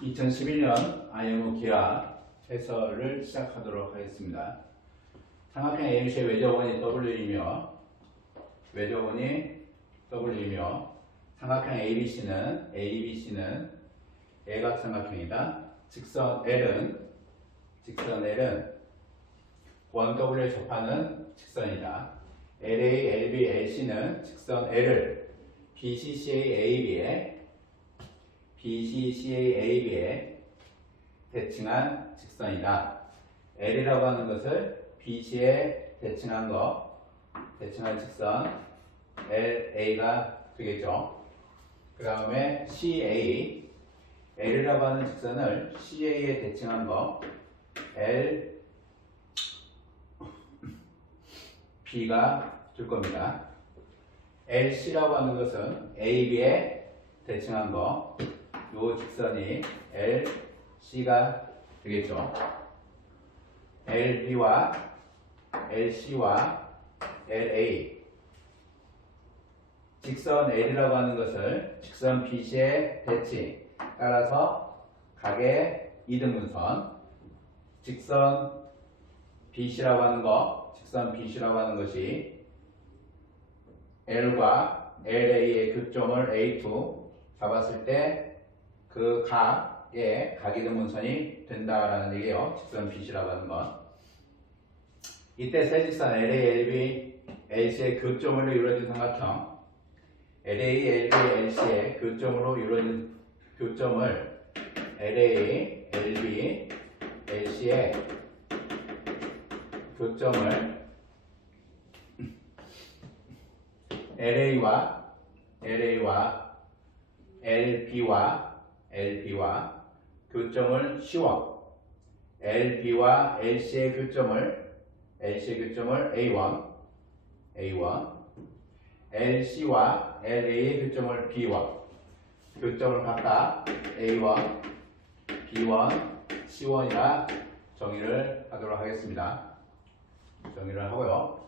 2011년 IMO 기하 해설을 시작하도록 하겠습니다. 삼각형 ABC의 외접원이 W이며 외접원이 W이며 삼각형 ABC는 ABC는 애각 삼각형이다. 직선 L은 직선 L은 원 W에 접하는 직선이다. LA, LB, LC는 직선 L을 BCCA, AB에 BCCA, AB에 대칭한 직선이다. L이라고 하는 것을 BC에 대칭한 거, 대칭한 직선 LA가 되겠죠. 그 다음에 CA, L이라고 하는 직선을 CA에 대칭한 거 L, B가 될 겁니다. LC라고 하는 것은 AB에 대칭한 거, 요 직선이 LC가 되겠죠. LB와 LC와 LA 직선 L이라고 하는 것을 직선 BC에 대칭 따라서 각의 이등분선 직선 BC라고 하는 거 직선 BC라고 하는 것이 L과 LA의 교점을 A2 잡았을 때 그 각의 각이등분선이 된다라는 얘기예요. 직선 BC라고 하는 건. 이때 세 직선 LA, LB, LC의 교점으로 이루어진 삼각형 LA, LB, LC의 교점으로 이루어진 교점을 LA, LB, LC의 교점을 LA와 LA와 LB와 LB와 교점을 씌워 LB와 LC의 교점을 LC의 교점을 A1 A1 LC와 LA의 교점을 B1 교점을 각각 A1 B1 C1이라 정의를 하도록 하겠습니다. 정의를 하고요.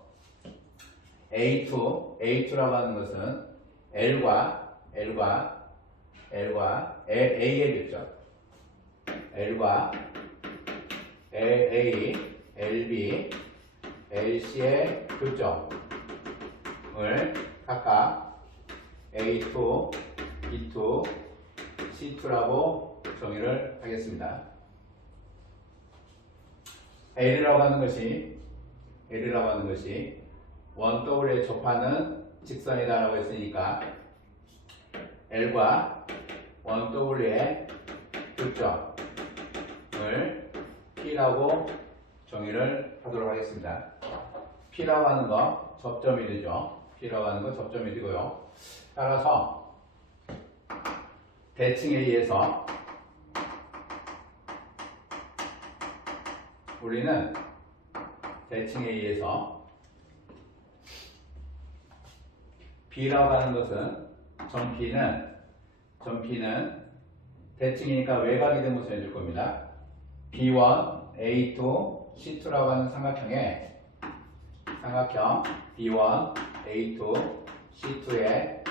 A2, A2라고 하는 것은 L과 L과 L과 LA의 교점, L과 LA, LB, LC의 교점을 각각 A2, B2, C2라고 정의를 하겠습니다. L이라고 하는 것이 L이라고 하는 것이 원 W에 접하는 직선이다라고 했으니까 L과 원 W의 교점을 P라고 정의를 하도록 하겠습니다. P라고 하는 거 접점이 되죠. P라고 하는 거 접점이 되고요. 따라서 대칭에 의해서 우리는 대칭에 의해서 B라고 하는 것은 전 B는 전 B는 대칭이니까 외곽이 된 모습을 해줄 겁니다. B1, A2, C2라고 하는 삼각형에 삼각형 B1, A2, C2의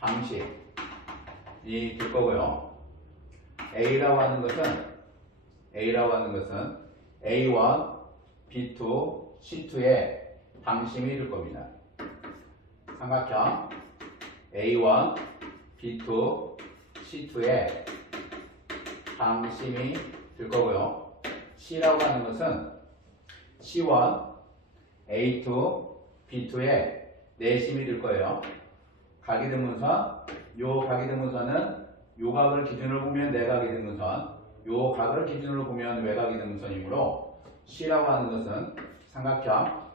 방식이 될 거고요. A라고 하는 것은 A라고 하는 것은 A1, B2, C2의 방심이 될 겁니다. 삼각형 A1, B2, C2의 방심이 될 거고요. C라고 하는 것은 C1, A2, B2의 내심이 될 거예요. 등분선, 요 등분선은 요 각을 기준으로 보면 내각이 등분선, 요 각을 기준으로 보면 외곽이 등분선이므로 C라고 하는 것은 삼각형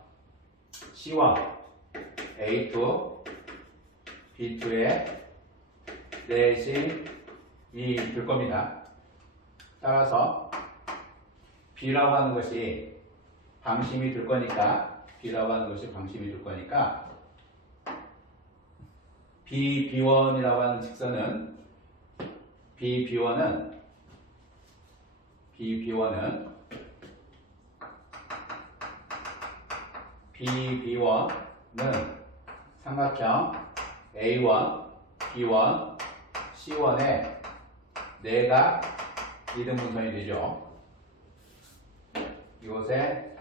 C와 A2, B2의 내심이 될 겁니다. 따라서 B라고 하는 것이 방심이 될 거니까 B라고 하는 것이 방심이 될 거니까 B, B1이라고 하는 직선은 B, B1은 B, B1은 B, B1은 삼각형 A1, B1, C1의 내각 이등분선이 되죠. 이곳에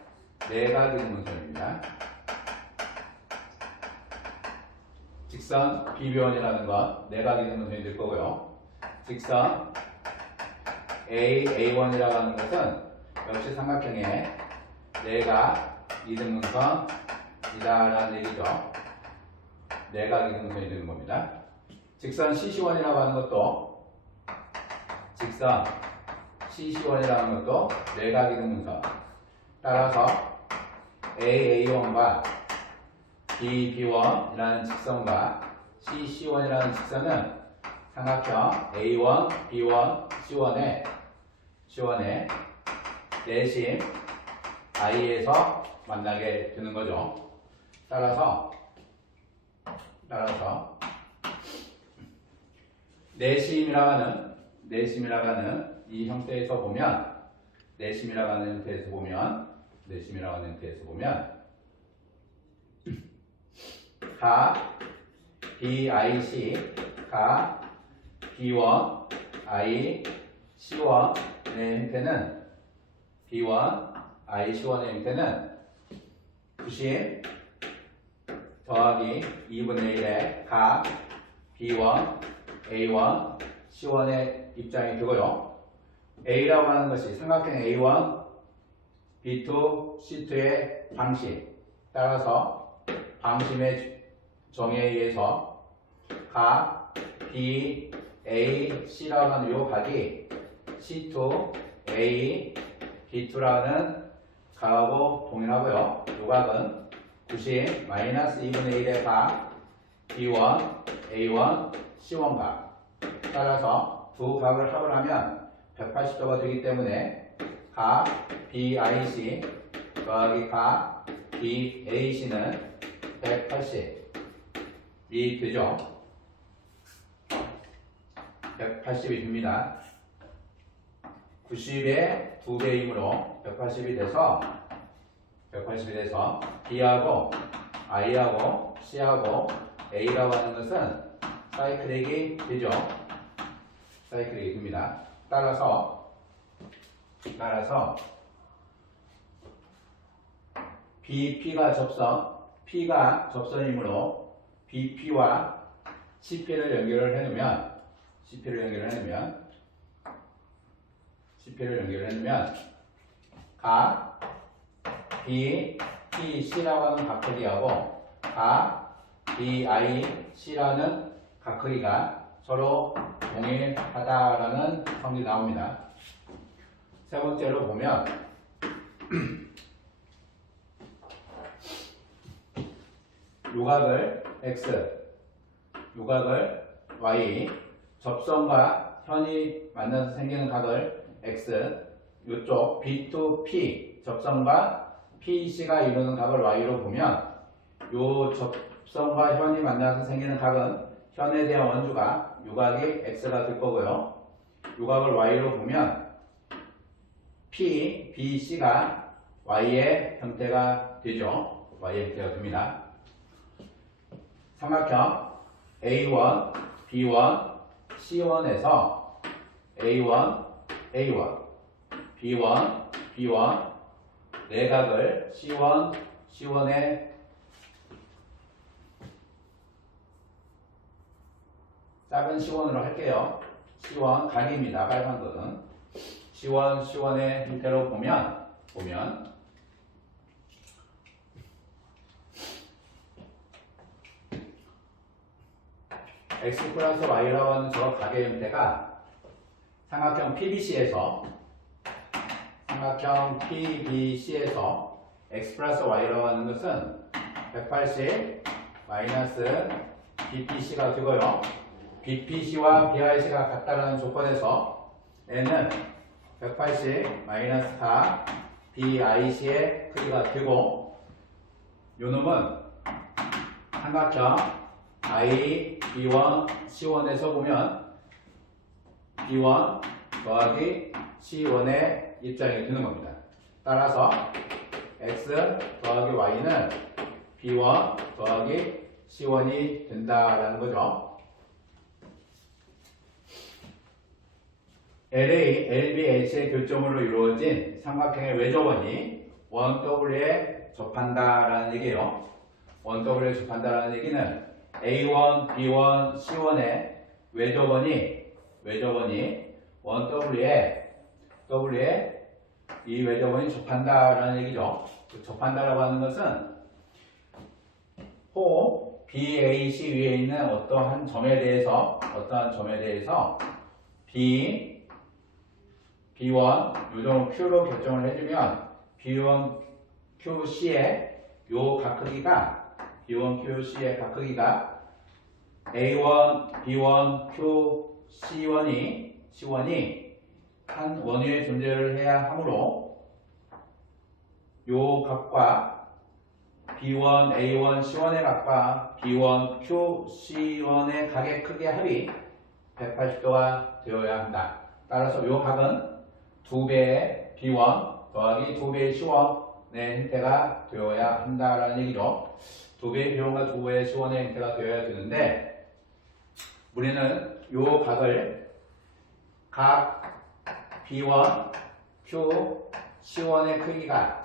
내각 이등분선입니다. 직선 비변이라는 건 내각 이등분선이 될 거고요. 직선 A, A1이라고 하는 것은 역시 삼각형의 내각 이등분선이다라는 얘기죠. 내각 이등분선이 되는 겁니다. 직선 CC1이라고 하는 것도 직선 CC1이라는 것도 내각 이등분선 따라서 AA1과 BB1이라는 직선과 CC1이라는 직선은 삼각형 A1, B1, C1의 C1의 내심 I에서 만나게 되는 거죠. 따라서 따라서 내심이라고 하는 내심이라고 하는 이 형태에서 보면 내심이라고 하는 형태에서 보면 내심이라고 하는 형태에서 보면 가 BIC 가 B1 I C1의 형태는 B1 I C1의 형태는 90 더하기 2분의 1의 가 B1 A1 C1의 입장이 되고요. A라고 하는 것이 삼각형 A1 B2 C2의 방식 따라서 방심의 정의에 의해서 각 B, A, C라고 하는 요 각이 C2, A, B2라는 각하고 동일하고요. 요 각은 90 마이너스 2분의 1의 각 B1, A1, C1 각 따라서 두 각을 합을 하면 180도가 되기 때문에 각 BIC 더하기 각 BAC는 180이 되죠. 180이 됩니다. 90의 2배이므로 180이 돼서 180이 돼서 B하고 I하고 C하고 A라고 하는 것은 사이클렉이 되죠. 사이클렉이 됩니다. 따라서 따라서 BP가 접선, P가 접선이므로 BP와 CP를 연결을 해놓으면 CP를 연결을 해놓으면 CP를 연결을 해놓으면 각 B, P, C라고 하는 각거리하고 각 B, I, C라는 각거리가 서로 동일하다라는 성이 나옵니다. 세 번째로 보면 요각을 x, 요각을 y, 접선과 현이 만나서 생기는 각을 x, 요쪽 b2p 접선과 pc가 이루는 각을 y로 보면 요 접선과 현이 만나서 생기는 각은 현에 대한 원주가 요각이 x가 될 거고요. 요각을 y로 보면 p, bc가 y의 형태가 되죠. y의 형태가 됩니다. 삼각형 A1, B1, C1에서 A1, A1, B1, B1 내각을 C1, C1의 작은 C1으로 할게요. C1 각입니다. 빨간 거는 C1, C1의 형태로 보면 보면 x 플러스 y라고 하는 저 각의 형태가 삼각형 PBC에서 삼각형 PBC에서 x 플러스 y라고 하는 것은 180 마이너스 BPC가 되고요. BPC와 BIC가 같다는 조건에서 n은 180 마이너스 4 BIC의 크기가 되고 요 놈은 삼각형 I, B1, C1에서 보면 B1 더하기 C1의 입장이 되는 겁니다. 따라서 X 더하기 Y는 B1 더하기 C1이 된다라는 거죠. LA, LBH의 교점으로 이루어진 삼각형의 외접원이 1W에 접한다라는 얘기예요. 1W에 접한다라는 얘기는 A1, B1, C1의 외접원이 외접원이 1W에 W에 이 외접원이 접한다라는 얘기죠. 그 접한다라고 하는 것은 호 BAC 위에 있는 어떠한 점에 대해서 어떠한 점에 대해서 B B1 요정 Q로 결정을 해주면 B1 QC의 요 각 크기가 B1 QC의 각 크기가 A1 B1 Q C1이 C1이 한 원위의 존재를 해야 하므로 요 각과 B1 A1 C1의 각과 B1 Q C1의 각의 크기의 합이 180도가 되어야 한다. 따라서 요 각은 두 배의 B1 더하기 두 배의 C1의 형태가 되어야 한다라는 얘기죠. 두 배의 B1과 두 배의 C1의 형태가 되어야 되는데 우리는 요 각을 각 B1, Q, C1의 크기가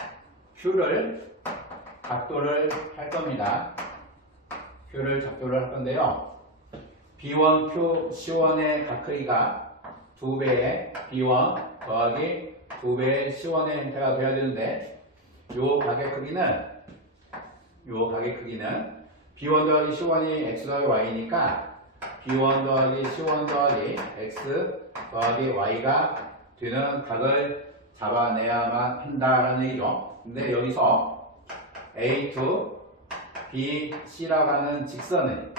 Q를 각도를 할 겁니다. Q를 작도를 할 건데요. B1, Q, C1의 각 크기가 2배의 B1 더하기 2배의 C1의 형태가 되어야 되는데 요 각의 크기는 요 각의 크기는 B1 더하기 C1이 X 더하기 Y니까 B1 더하기 C1 더하기 X 더하기 Y가 되는 각을 잡아내야만 한다라는 얘기죠. 근데 여기서 A2, B, C라고 하는 직선은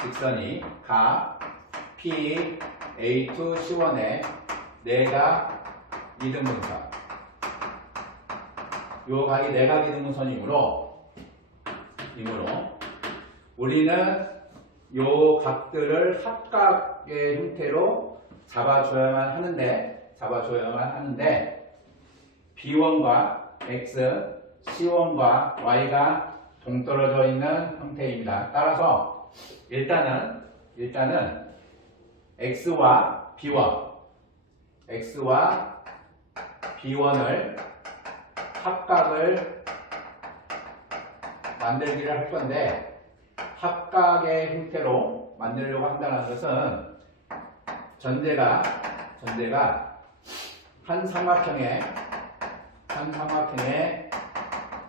직선이 가 P, A2, C1의 내각 이등분선 요 각이 내각 이등분선이므로 이므로 우리는 요 각들을 합각의 형태로 잡아줘야만 하는데 잡아줘야만 하는데 B1과 X, C1과 Y가 동떨어져 있는 형태입니다. 따라서 일단은 일단은 X와 B1, X와 B1을 합각을 만들기를 할 건데 합각의 형태로 만들려고 한다는 것은 전제가 전제가 한 삼각형의 한 삼각형의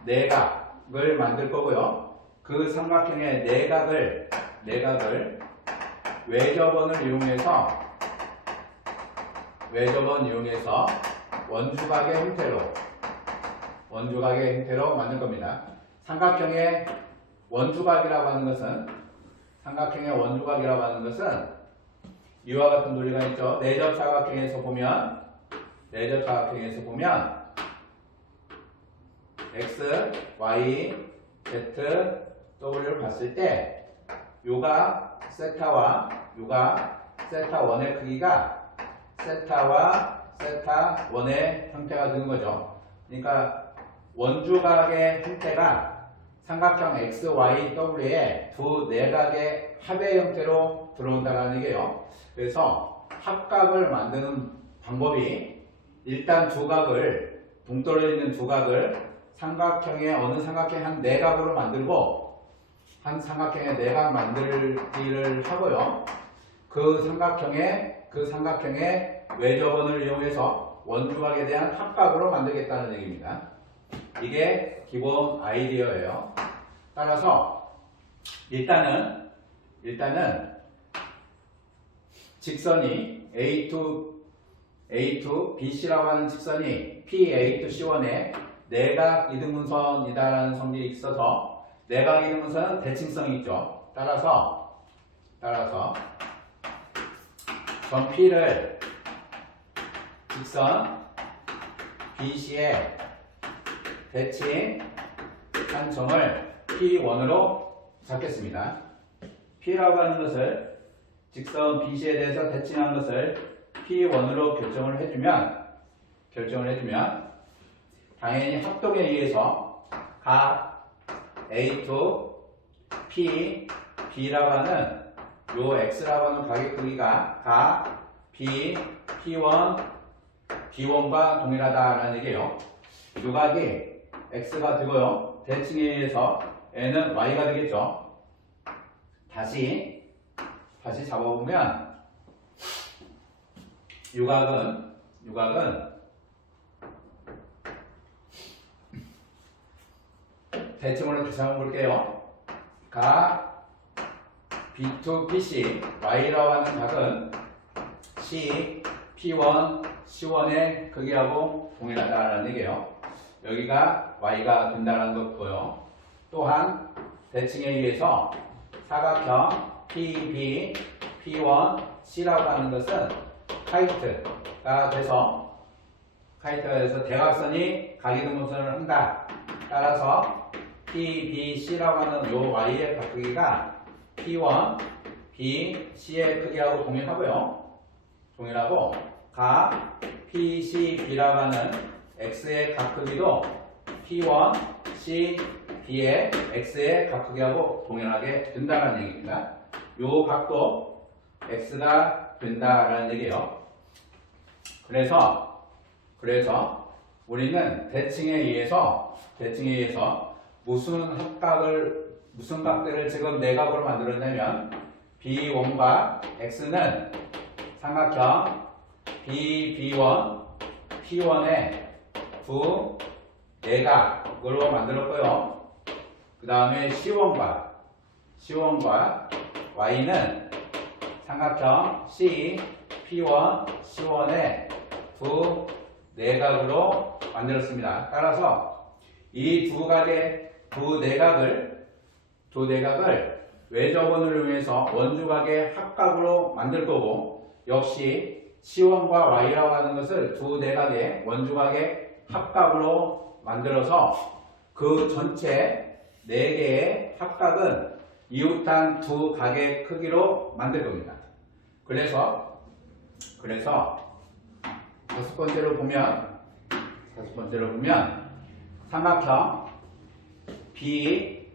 내각을 만들 거고요. 그 삼각형의 내각을 내각을 외접원을 이용해서 외접원 이용해서 원주각의 형태로 원주각의 형태로 만들 겁니다. 삼각형의 원주각이라고 하는 것은 삼각형의 원주각이라고 하는 것은 이와 같은 논리가 있죠. 내접 사각형에서 보면 내접 사각형에서 보면 x, y, z, w를 봤을 때 요가 세타와 요가 세타 1의 크기가 세타와 세타 1의 형태가 되는 거죠. 그러니까 원주각의 형태가 삼각형 x, y, w의 두 내각의 합의 형태로 들어온다는 얘기예요. 그래서 합각을 만드는 방법이 일단 두 각을 동떨어져 있는 두 각을 삼각형의 어느 삼각형 한 내각으로 만들고 한 삼각형의 내각 만들기를 하고요. 그 삼각형의 그 삼각형의 외접원을 이용해서 원주각에 대한 합각으로 만들겠다는 얘기입니다. 이게 기본 아이디어예요. 따라서 일단은 일단은 직선이 A2 A2 BC라고 하는 직선이 PA2 C1의 내각 이등분선이다라는 성질이 있어서 내각 이등분선은 대칭성이 있죠. 따라서 따라서 전 P를 직선 BC의 대칭 한 점을 P1으로 잡겠습니다. P라고 하는 것을 직선 BC에 대해서 대칭한 것을 P1으로 결정을 해주면 결정을 해주면 당연히 합동에 의해서 각 A2 P B라고 하는 요 X라고 하는 가격 크기가 각 B P1, B1과 동일하다라는 얘기예요. 요각이 X가 되고요. 대칭에 의해서 N은 Y가 되겠죠. 다시 다시 잡아보면 유각은 유각은 대칭으로 다시 한번 볼게요. 각 B2, PC, Y라고 하는 각은 C, P1, C1의 크기하고 동일하다라는 얘기예요. 여기가 Y가 된다는 것고요. 또한 대칭에 의해서 사각형 PB, P1, C라고 하는 것은 카이트가 돼서 카이트가 돼서 대각선이 가기등분선을 한다. 따라서 PBC라고 하는 요 Y의 각크기가 P1, B, C의 크기하고 동일하고요. 동일하고 각 PCB라고 하는 X의 각 크기도 P1, C, B의 X의 각 크기하고 동일하게 된다는 얘기입니다. 요 각도 X가 된다라는 얘기예요. 그래서 그래서 우리는 대칭에 의해서 대칭에 의해서 무슨 합각을 무슨 각들을 지금 내각으로 만들었냐면 B1과 X는 삼각형 BB1, P1의 두 내각으로 만들었고요. 그 다음에 C1과 C1과 Y는 삼각형 C, P1, C1의 두 내각으로 만들었습니다. 따라서 이 두 각의 두 내각을 두 내각을 외접원을 위해서 원주각의 합각으로 만들 거고 역시 C1과 Y라고 하는 것을 두 내각의 원주각의 합각으로 만들어서 그 전체 네 개의 합각은 이웃한 두 각의 크기로 만들 겁니다. 그래서 그래서 다섯 번째로 보면 다섯 번째로 보면 삼각형 B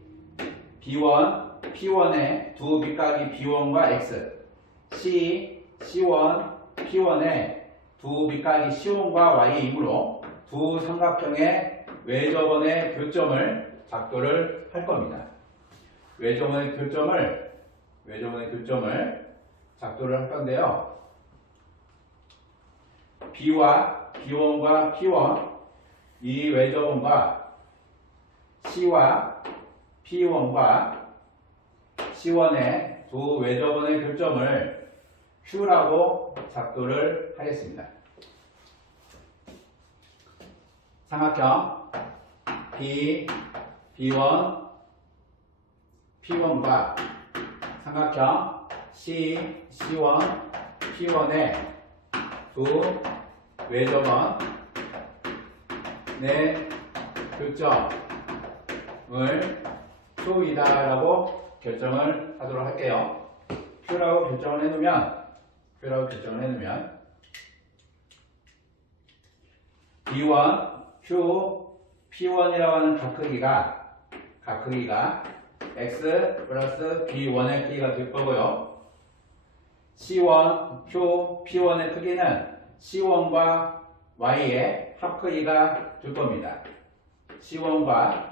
B1 P1의 두 밑각이 B1과 X C C1 P1의 두 밑각이 C1과 Y이므로 두 삼각형의 외접원의 교점을 작도를 할 겁니다. 외접원의 교점을 외접원의 교점을 작도를 할 건데요. B와 B1과 P1 이 외접원과 C와 P1과 C1의 두 외접원의 교점을 Q라고 작도를 하겠습니다. 삼각형 B, B1, P1과 삼각형 C, C1, P1의 두 외접원 내 교점을 Q이다라고 결정을 하도록 할게요. Q라고 결정을 해놓으면 Q라고 결정을 해놓으면 B1, Q, P1이라고 하는 각 크기가 각 크기가 X 플러스 B1의 크기가 될 거고요. C1, Q, P1의 크기는 C1과 Y의 합 크기가 될 겁니다. C1과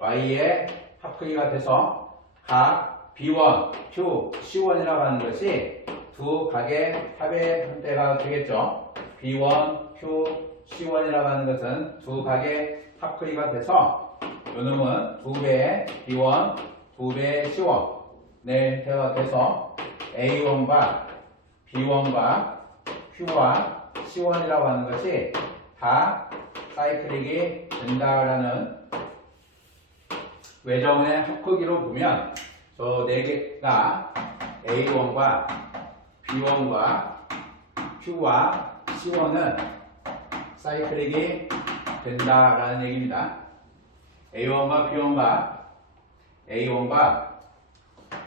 Y의 합 크기가 돼서 각 B1, Q, C1이라고 하는 것이 두 각의 합의 형태가 되겠죠. B1, Q, C1이라고 하는 것은 두 각의 합 크기가 돼서 요 놈은 두 배의 B1, 두 배의 C1 네 형태가 돼서 A1과 B1과 Q와 C1이라고 하는 것이 다 사이클릭이 된다라는 외정의 합크기로 보면 저네 개가 A1과 B1과 Q와 C1은 사이클릭이 된다라는 얘기입니다. A1과 B1과 A1과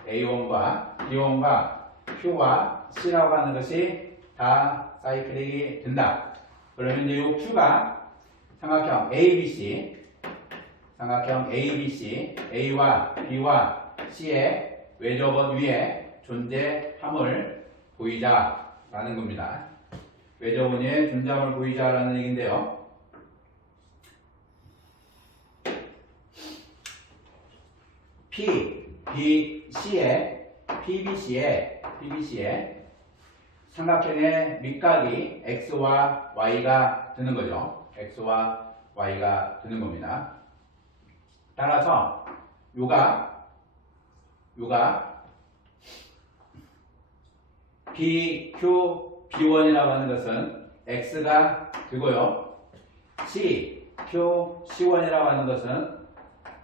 A1과 B1과 Q와 C라고 하는 것이 다 사이클릭이 된다. 그러면 이제 이 Q가 삼각형 ABC 삼각형 ABC, A와 B와 C의 외접원 위에 존재함을 보이자라는 겁니다. 외접원의 분점을 보이자라는 얘기인데요. P, B, C에 PBC에 PBC에 삼각형의 밑각이 x와 y가 되는 거죠. x와 y가 되는 겁니다. 따라서 요가 요가 BQ B1이라고 하는 것은 x가 되고요. C, Q, C1이라고 하는 것은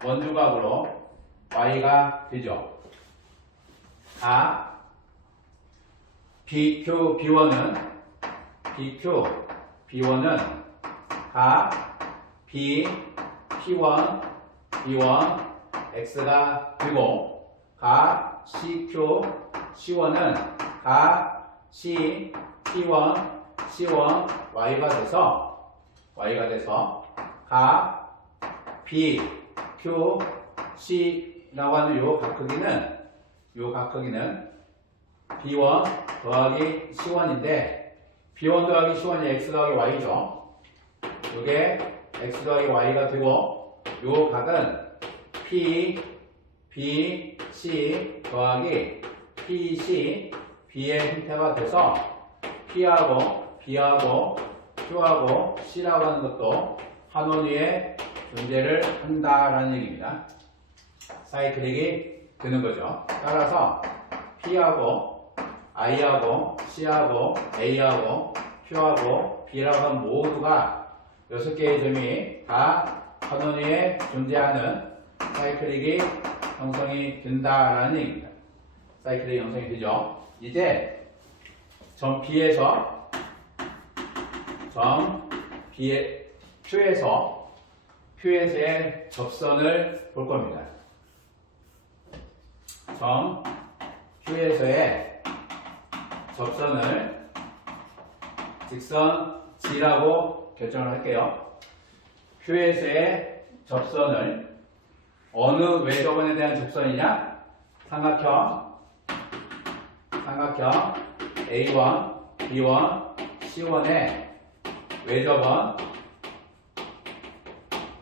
원주각으로 y가 되죠. 아, BQ, B1은 BQ, B1은 가 B, P1, B1, X가 되고 가 CQ, C1은 가 C, P1, C1, Y가 돼서 Y가 돼서 가 B, Q, C라고 하는 요 각크기는 요 각크기는 B1 더하기 C1인데 B1 더하기 C1이 X 더하기 Y죠. 이게 X 더하기 Y가 되고 요 각은 P, B, C 더하기 PC, B의 형태가 돼서 P하고 B하고 Q하고 C라고 하는 것도 한 원위에 존재를 한다라는 얘기입니다. 사이클릭이 되는 거죠. 따라서 P하고 I하고 C하고 A하고 Q하고 B라고 하는 모두가 6개의 점이 다 한원위에 존재하는 사이클릭이 형성이 된다라는 얘기입니다. 사이클릭이 형성이 되죠. 이제 점 B에서 점 B의 Q에서 Q에서의 접선을 볼 겁니다. 점 Q에서의 접선을 직선 G라고 결정을 할게요. Q에서의 접선을 어느 외접원에 대한 접선이냐? 삼각형, 삼각형 A1, B1, C1의 외접원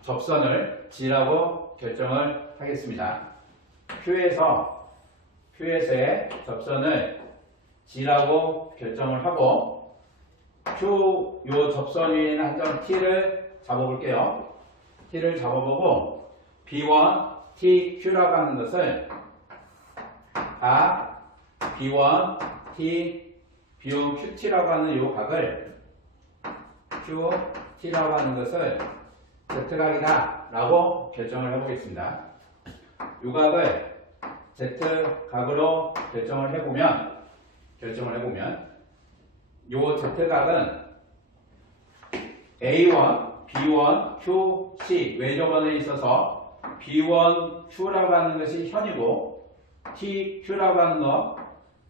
접선을 G라고 결정을 하겠습니다. Q에서 Q에서의 접선을 G라고 결정을 하고 Q 요 접선 위에 있는 한점 T를 잡아볼게요. T를 잡아보고 B1 T Q라고 하는 것을 다 B1 T B1 QT라고 하는 요 각을 Q T라고 하는 것을 Z각이다 라고 결정을 해보겠습니다. 요 각을 Z각으로 결정을 해보면 결정을 해보면 요 Z각은 A1, B1, Q, C 외접원에 있어서 B1, Q라고 하는 것이 현이고 TQ라고 하는 것,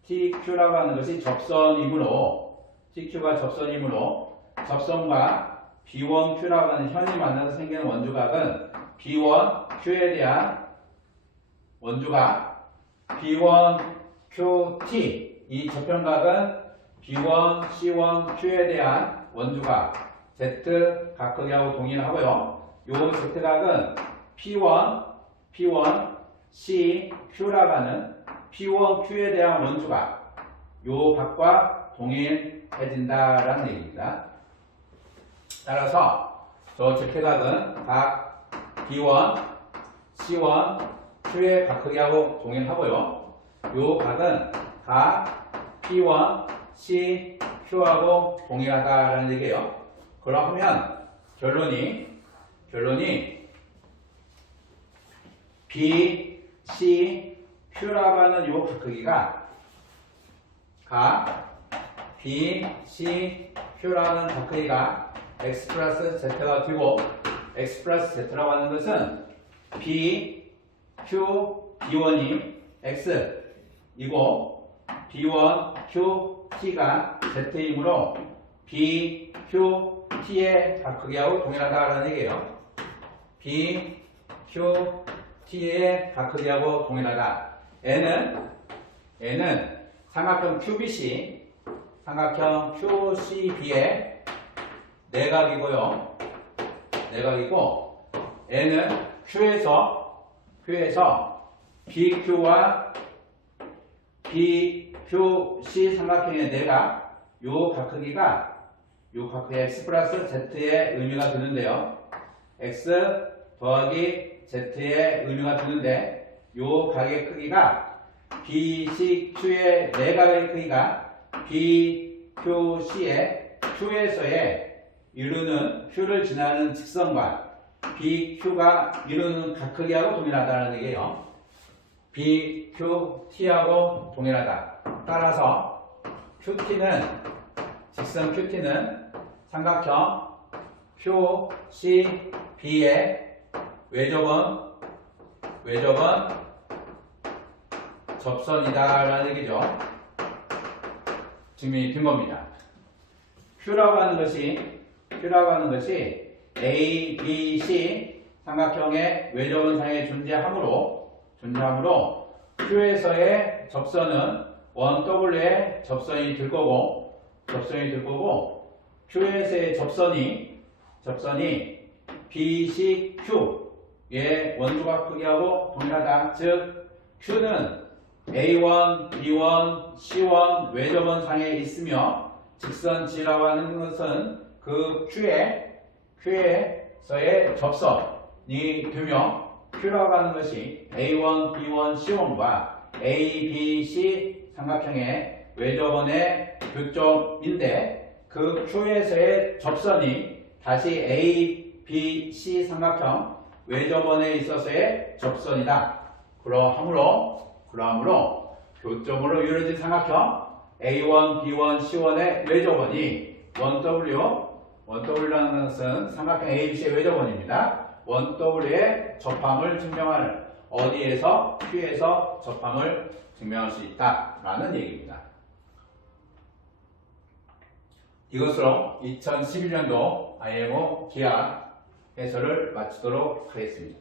TQ라고 하는 것이 접선이므로 TQ가 접선이므로 접선과 B1Q라고 하는 현이 만나서 생기는 원주각은 B1Q에 대한 원주각 B1QT 이 저편각은 B1, C1, Q에 대한 원주각 Z 각극하고 동일하고요. 요 Z각은 P1, P1, C, Q라고 하는 P1, Q에 대한 원주각 요 각과 동일해진다라는 얘기입니다. 따라서 저 Z각은 각 B1, C1, Q의 각극하고 동일하고요. 요 각은 각 P1, C, Q하고 동일하다라는 얘기예요. 그러면 결론이 결론이 B, C, Q라고 하는 요 각크기가 가 B, C, Q라는 각크기가 X 플러스 Z가 되고 X 플러스 Z라고 하는 것은 B, Q, B1이 X이고 B1, Q, T가 Z이므로 B, Q, T의 각크기하고 동일하다라는 얘기예요. B, Q, T의 각크기하고 동일하다. N은 N은 삼각형 QBC 삼각형 QCB의 내각이고요. 내각이고 N은 Q에서 Q에서 BQ와 BQC 삼각형의 내각 요 각 크기가 요 각 크기 X 플러스 Z의 의미가 드는데요. X 더하기 Z의 의미가 드는데 요 각의 크기가 BCQ의 내각의 크기가 BQC의 Q에서의 이루는 Q를 지나는 직선과 BQ가 이루는 각 크기하고 동일하다는 얘기예요. BQT하고 동일하다. 따라서 QT는 직선 QT는 삼각형 QCB의 외접은 외접은 접선이다 라는 얘기죠. 증명이 된 겁니다. Q라고 하는 것이 Q라고 하는 것이 A, B, C 삼각형의 외접원상에 존재하므로 존재하므로 Q에서의 접선은 1W의 접선이 될 거고 접선이 될 거고 Q에서의 접선이 접선이 BCQ의 원조각 크기하고 동일하다. 즉 Q는 A1, B1, C1 외접원 상에 있으며 직선 G라고 하는 것은 그 Q의 Q에서의 접선이 되며 Q라고 하는 것이 A1, B1, C1과 A, B, C 삼각형의 외접원의 교점인데 그 Q에서의 접선이 다시 A, B, C 삼각형 외접원에 있어서의 접선이다. 그러하므로 그러하므로 교점으로 이루어진 삼각형 A1, B1, C1의 외접원이 1W, 1W라는 것은 삼각형 ABC의 외접원입니다. 1W의 접함을 증명하는 어디에서 Q에서 접함을 증명할 수 있다라는 얘기입니다. 이것으로 2011년도 IMO 기하 해설을 마치도록 하겠습니다.